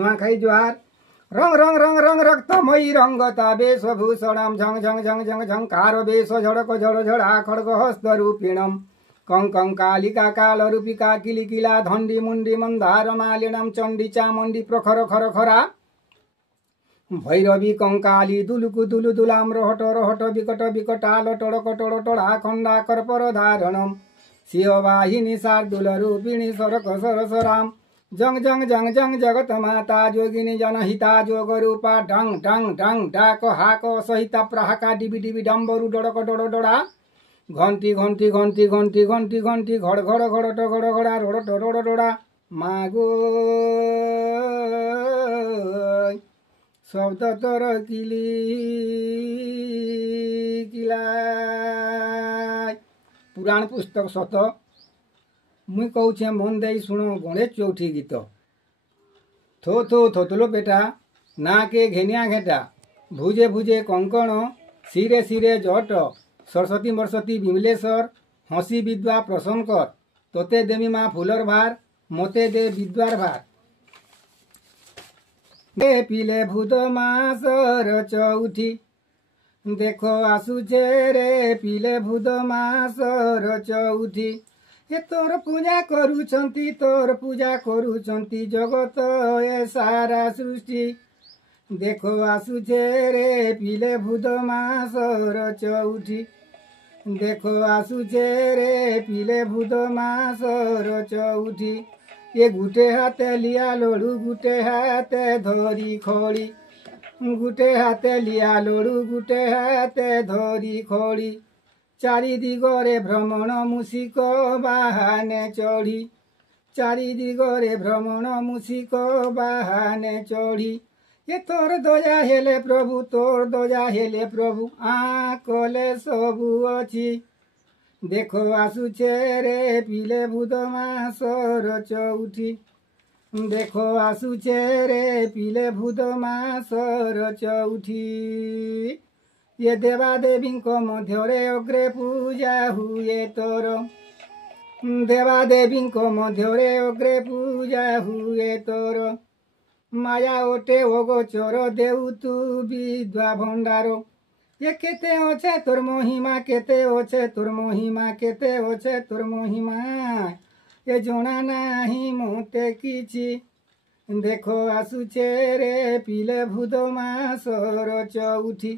नुआखाई जुहार। रंग रंग रंग रंग रक्तमयी रंग तावेशभूषणम झंग झंग झंग झंग झंकार वेश झड़क झड़ झड़ा खड़ग हस्त रूपिणम कंकं कालिका काल रूपिका किलिकिला धंडी मुंडी मंदार मालिनम चंडी चामुंडी प्रखर खर खरा भैरवी कंकाली दुलुकु दुलु दुलाम रहट रहट विकट विकटाल टड़क टड़ टड़ा खंडा कर्पर धारणम शिववाहिनी शार्दुल रूपिणी सरक सरसराम जंग जंग जंग जंग जगत माता जोगिनी जनहिता जोग रूपा ढंग ढंग ढंग डाक हाक सहिता प्रहाका डिबी डिबी डम्बरु डड़क डड़ डड़ा घंटी घंटी घंटी घंटी घंटी घंटी घड़ घड़ घड़ट घड़ घड़ा रोड़ट रोड़ डोड़ा मागो शब्द तर किली किला। पुराण पुस्तक सत मुई कहूँ मन दे शुण गणेश चौठी गीत। थो थो थोतलो बेटा ना के घेनिया घेटा भुजे भुजे कंकण सिरे सिरे जट सरस्वती मरस्वती विमलेश्वर हसी विद्वा प्रसन्न कर तोते देमी माँ फूलर भार मोते दे विद्वार भार दे पिले भूत मासर चौठी देखो आसुचे रे पिले भूत मासर चौठी ए तोर पूजा करुचंती तोर पूजा करुचंती जगत ए सारा सृष्टि देखो आसुचे रे पिले भूत मासर चौठी देखो आसुचे रे पिले भूत मासर चौठी ये गुटे हाथे लिया लोड़ू गुटे हाथे धरी खड़ी गुटे हाथे लिया लोड़ू गुटे हाथे धरी खड़ी चारि दिगरे भ्रमण मूषिक बाहाने चढ़ी चारि दिगरे भ्रमण मूषिक बाहाने चढ़ी ये तोर दया हेले प्रभु तोर दया हेले प्रभु आकले सबु अछि देखो आसुचे रे पिले भूत मासर चौठी देखो आसुचे रे पिले भूत मासर चौठी ये देवा देवी मध्य अग्रे पूजा हुए तोर देवा देवी मध्य अग्रे पूजा हुए तोर माया ओटे ओगोचर देउ तू विद्वा भंडारो ये केते ओछे तोर महिमा केते ओछे तोर महिमा केते ओछे तोर महिमा ये जणा नाही मोते किछि देखो आसुचे रे पिले भूत मासर चौठी।